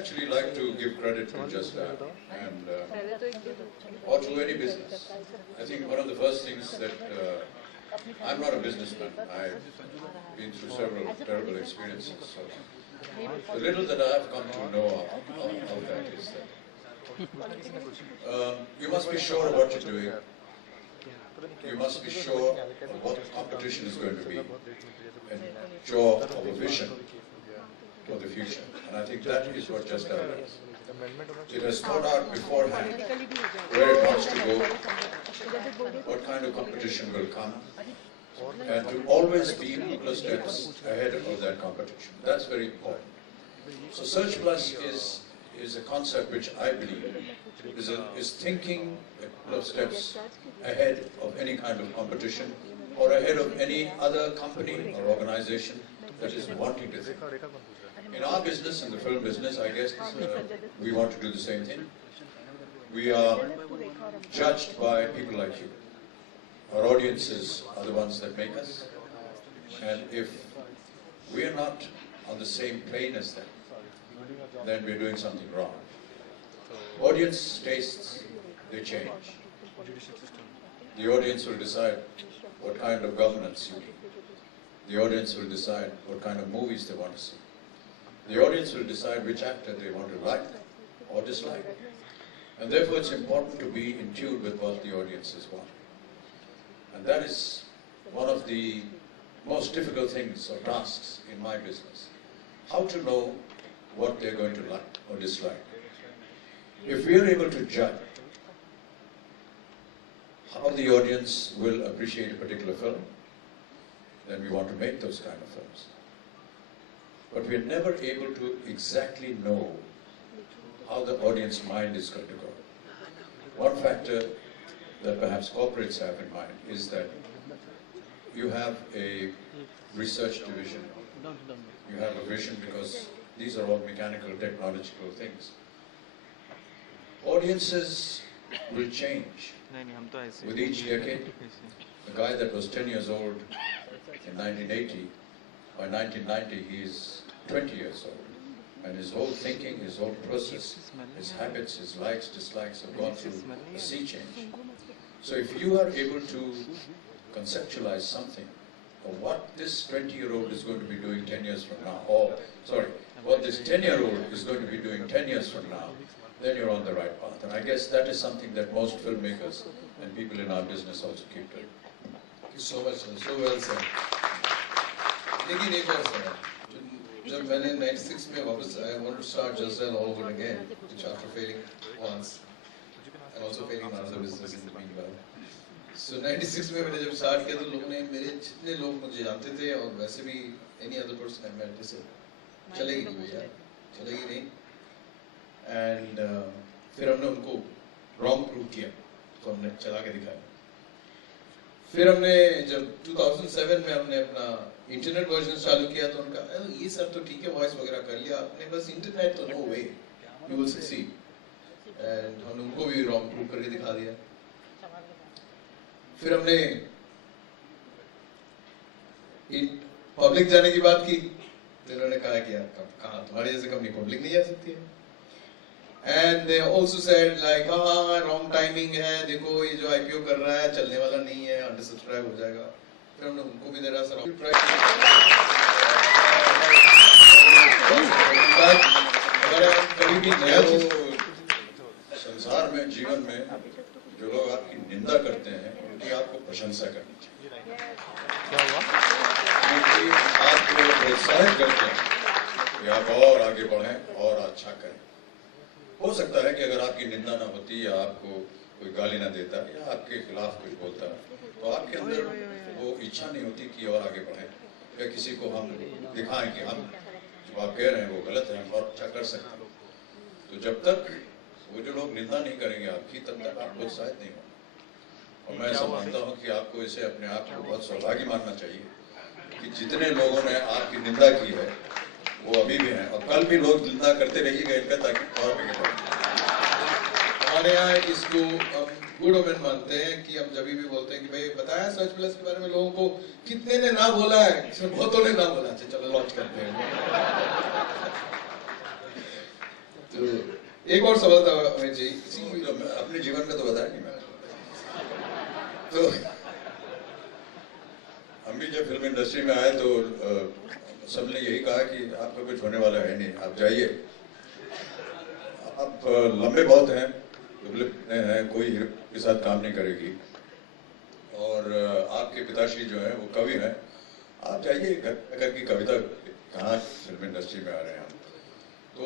actually like to give credit to Just Dial and or to any business. I think one of the first things that I'm not a businessman. I've been through several terrible experiences. So the little that I've come to know of that is that you must be sure of what you're doing. You must be sure of what the competition is going to be and sure of a vision for the future. And I think that is what Just Dial does. It has thought out beforehand where it wants to go, what kind of competition will come, and to always be a couple of steps ahead of that competition. That's very important. So Search Plus is a concept which I believe is thinking a couple of steps ahead of any kind of competition or ahead of any other company or organization that is wanting to think. In our business, in the film business, I guess we want to do the same thing. We are judged by people like you. Our audiences are the ones that make us. And if we are not on the same plane as them, then we're doing something wrong. Audience tastes, they change. The audience will decide what kind of governance you need. The audience will decide what kind of movies they want to see. The audience will decide which actor they want to like or dislike. And therefore it's important to be in tune with what the audiences want. And that is one of the most difficult things or tasks in my business. How to know what they're going to like or dislike. If we are able to judge how the audience will appreciate a particular film, then we want to make those kind of films. But we are never able to exactly know how the audience mind is going to go. One factor that perhaps corporates have in mind is that you have a research division. You have a vision because these are all mechanical, technological things. Audiences will change with each decade. The guy that was 10 years old in 1980, by 1990 he is 20 years old. And his whole thinking, his whole process, his habits, his likes, dislikes have gone through a sea change. So if you are able to conceptualize something of what this 20-year-old is going to be doing 10 years from now, or, sorry, what this 10-year-old is going to be doing 10 years from now, then you're on the right path. And I guess that is something that most filmmakers and people in our business also keep doing. Thank you so much, sir. So well said. लेकिन एक और सर, जब मैंने 96 में वापस I wanted to start Just Dial all over again, which after failing once and also failing in other business in the meanwhile. So 96 में मैंने जब start किया तो लोगों ने मेरे जितने लोग मुझे जानते थे और वैसे भी any other person I met they said चलेगी नहीं भैया, चलेगी नहीं. And फिर हमने उनको wrong prove किया, तो हमने चला के दिखाया. फिर हमने जब 2007 में हमने अपना इंटरनेट वर्जन चालू किया तो उनका ये सब तो ठीक है, वॉइस वगैरह कर लिया आपने, बस इंटरनेट तो no way you will succeed. And हमने उनको भी रॉन्ग प्रूव करके दिखा दिया. फिर हमने पब्लिक जाने की बात की तो इन्होंने कहा कि यार कहाँ तुम्हारी जैसे कंपनी पब्लिक नहीं जा सकती है. And they also said like हाँ wrong timing है, देखो ये जो IPO कर रहा है चलने वाला नहीं है, undersubscribe हो जाएगा. फिर हमने उनको भी दे रहा सर अगर कभी भी नया संसार में जीवन में जो लोग आपकी निंदा करते हैं उनकी आपको प्रशंसा करनी चाहिए, क्योंकि आपको प्रोत्साहित करते हैं कि आप और आगे बढ़ें और अच्छा करें. हो सकता है कि अगर आपकी निंदा ना होती या आपको कोई गाली ना देता या आपके खिलाफ कुछ बोलता तो आपके अंदर वो इच्छा नहीं होती कि और आगे बढ़े या किसी को हम दिखाएं कि हम जो आप कह रहे हैं वो गलत है, हम और अच्छा कर सकते हैं. तो जब तक वो जो लोग निंदा नहीं करेंगे आपकी तब तक आप प्रोत्साहित नहीं होंगे. और मैं ऐसा मानता हूँ कि आपको इसे अपने आप को बहुत सौभाग्य मानना चाहिए कि जितने लोगों ने आपकी निंदा की है वो अभी भी हैं और कल भी लोग निंदा करते रहिएगा इनका, ताकि और भी हमारे यहाँ इसको गुड ओमेन मानते हैं कि हम जब भी बोलते हैं कि भाई बताया सर्च प्लस के बारे में लोगों को, कितने ने ना बोला है, बहुतों ने ना बोला, चलो लॉन्च करते हैं. तो एक और सवाल था अमित जी, तो अपने जीवन में तो बताया नहीं मैंने। तो हम भी जब फिल्म इंडस्ट्री में आए तो सबने यही कहा कि आपका कुछ होने वाला है नहीं, आप जाइए। आप लंबे बहुत हैं, दुबले हैं, कोई हीरो के साथ काम नहीं करेगी। और आपके पिताश्री जो हैं वो कवि हैं, आप जाइए घर की कविता कहाँ फिल्म इंडस्ट्री में आ रहे हैं हम। तो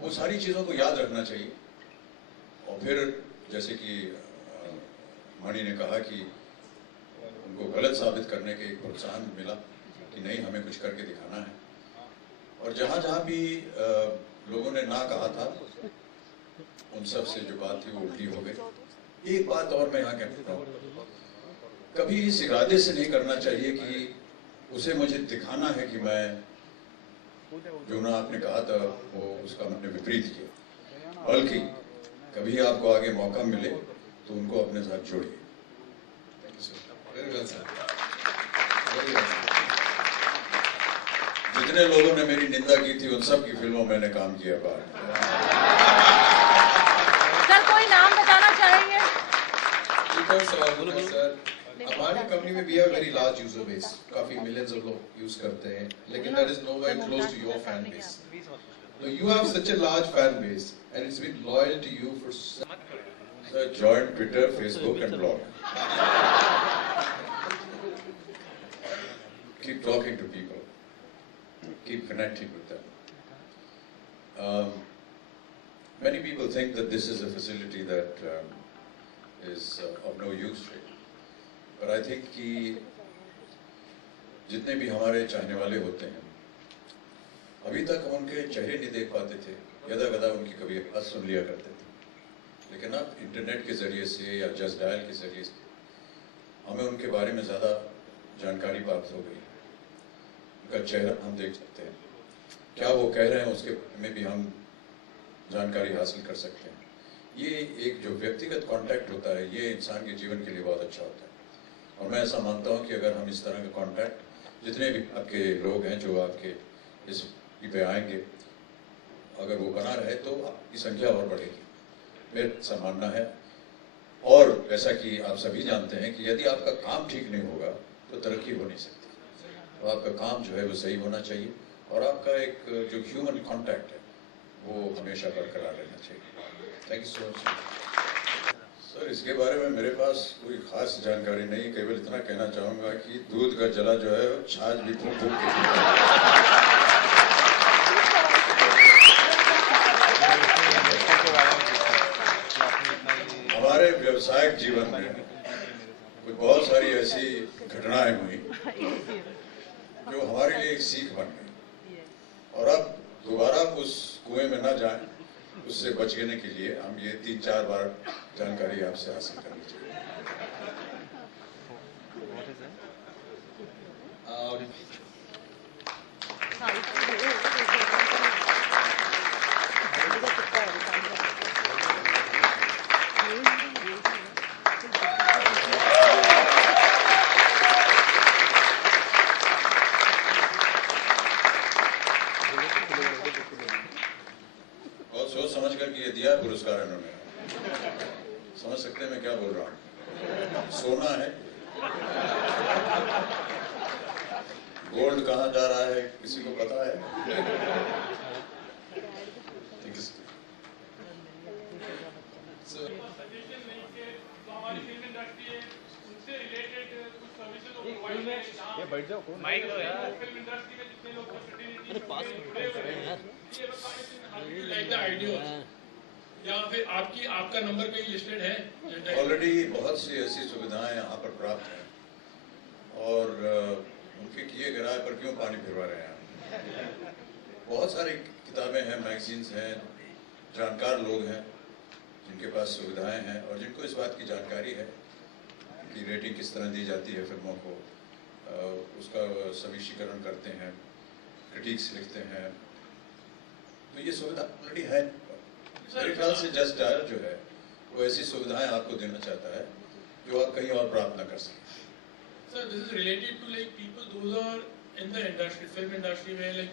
वो सारी चीज़ों को याद रखना चाहिए। और फिर जैसे कि मणि ने कहा कि उनको गलत साबित करने के एक प्रोत्साहन मिला कि नहीं, हमें कुछ करके दिखाना है। और जहाँ जहाँ भी लोगों ने ना कहा था, उन सब से जो बात थी वो उल्टी हो गई। एक बात और मैं यहाँ कहता हूँ, कभी इस इरादे से नहीं करना चाहिए कि उसे मुझे दिखाना है कि मैं जो ना आपने कहा था वो उसका मैंने विपरीत किया, बल्कि कभी आपको आगे मौका मिले तो उनको अपने साथ जोड़िए। जितने लोगों ने मेरी निंदा की थी उन सब की फिल्मों में मैंने काम किया बाहर। सर कोई नाम बताना चाहेंगे? सर, हमारी कंपनी में भी है वेरी लार्ज यूजर बेस, काफी मिलियंस ऑफ लोग यूज करते हैं, लेकिन that is nowhere close to your fan base. So you have such a large fan base and it's been loyal to you for join Twitter, Facebook and blog. Keep talking to people. Keep connecting with them. Many people think that this is a facility that is of no use. But I think कि जितने भी हमारे चाहने वाले होते हैं, अभी तक हम उनके चेहरे नहीं देख पाते थे, यदा कदा उनकी कभी आवाज़ सुन लिया करते थे, लेकिन अब इंटरनेट के ज़रिए से या जस्ट डायल के ज़रिए से हमें उनके बारे में ज़्यादा जानकारी प्राप्त हो गई। उनका चेहरा हम देख सकते हैं, क्या वो कह रहे हैं उसके में भी हम जानकारी हासिल कर सकते हैं। ये एक जो व्यक्तिगत कांटेक्ट होता है, ये इंसान के जीवन के लिए बहुत अच्छा होता है। और मैं ऐसा मानता हूँ कि अगर हम इस तरह का कांटेक्ट, जितने भी आपके लोग हैं जो आपके इस पे आएंगे, अगर वो बना रहे तो आपकी संख्या और बढ़ेगी, मेरा ऐसा मानना है। और जैसा कि आप सभी जानते हैं कि यदि आपका काम ठीक नहीं होगा तो तरक्की हो नहीं सकती। तो आपका काम जो है वो सही होना चाहिए और आपका एक जो ह्यूमन कांटेक्ट है वो हमेशा बरकरार रहना चाहिए। Thank you so much. Sir, इसके बारे में मेरे पास कोई खास जानकारी नहीं, केवल इतना कहना चाहूँगा कि दूध का जला जो है छाछ भी फूंक फूंक के हमारे व्यवसायिक जीवन में कुछ बहुत सारी ऐसी घटनाएं हुई जो हमारे लिए एक सीख बन गई, और अब दोबारा उस कुएं में न जाएं, उससे बचने के लिए हम ये 3-4 बार जानकारी आपसे हासिल करनी चाहिए। बहुत सोच समझ कर के ये दिया पुरस्कार इन्होंने, समझ सकते हैं मैं क्या बोल रहा हूँ। सोना है, गोल्ड कहाँ जा रहा है किसी को पता है? बैठ जाओ, माइक लो यार। या फिर आपका नंबर कहीं लिस्टेड है? ऑलरेडी बहुत सी ऐसी सुविधाएं यहाँ पर प्राप्त हैं, और उनके किए किराए पर क्यों पानी फिरवा रहे हैं। बहुत सारी किताबें हैं, मैगजीन्स हैं, जानकार लोग हैं जिनके पास सुविधाएं हैं और जिनको इस बात की जानकारी है कि रेटिंग किस तरह दी जाती है फिल्मों को, उसका समीक्षीकरण करते हैं, क्रिटिक्स लिखते हैं। तो ये सुविधा ऑलरेडी है। मेरे ख्याल से जस्ट डायल जो है वो ऐसी सुविधाएं आपको देना चाहता है जो आप कहीं और प्राप्त न कर सकें। Sir, this is related to like people those are in the industry, film industry, where like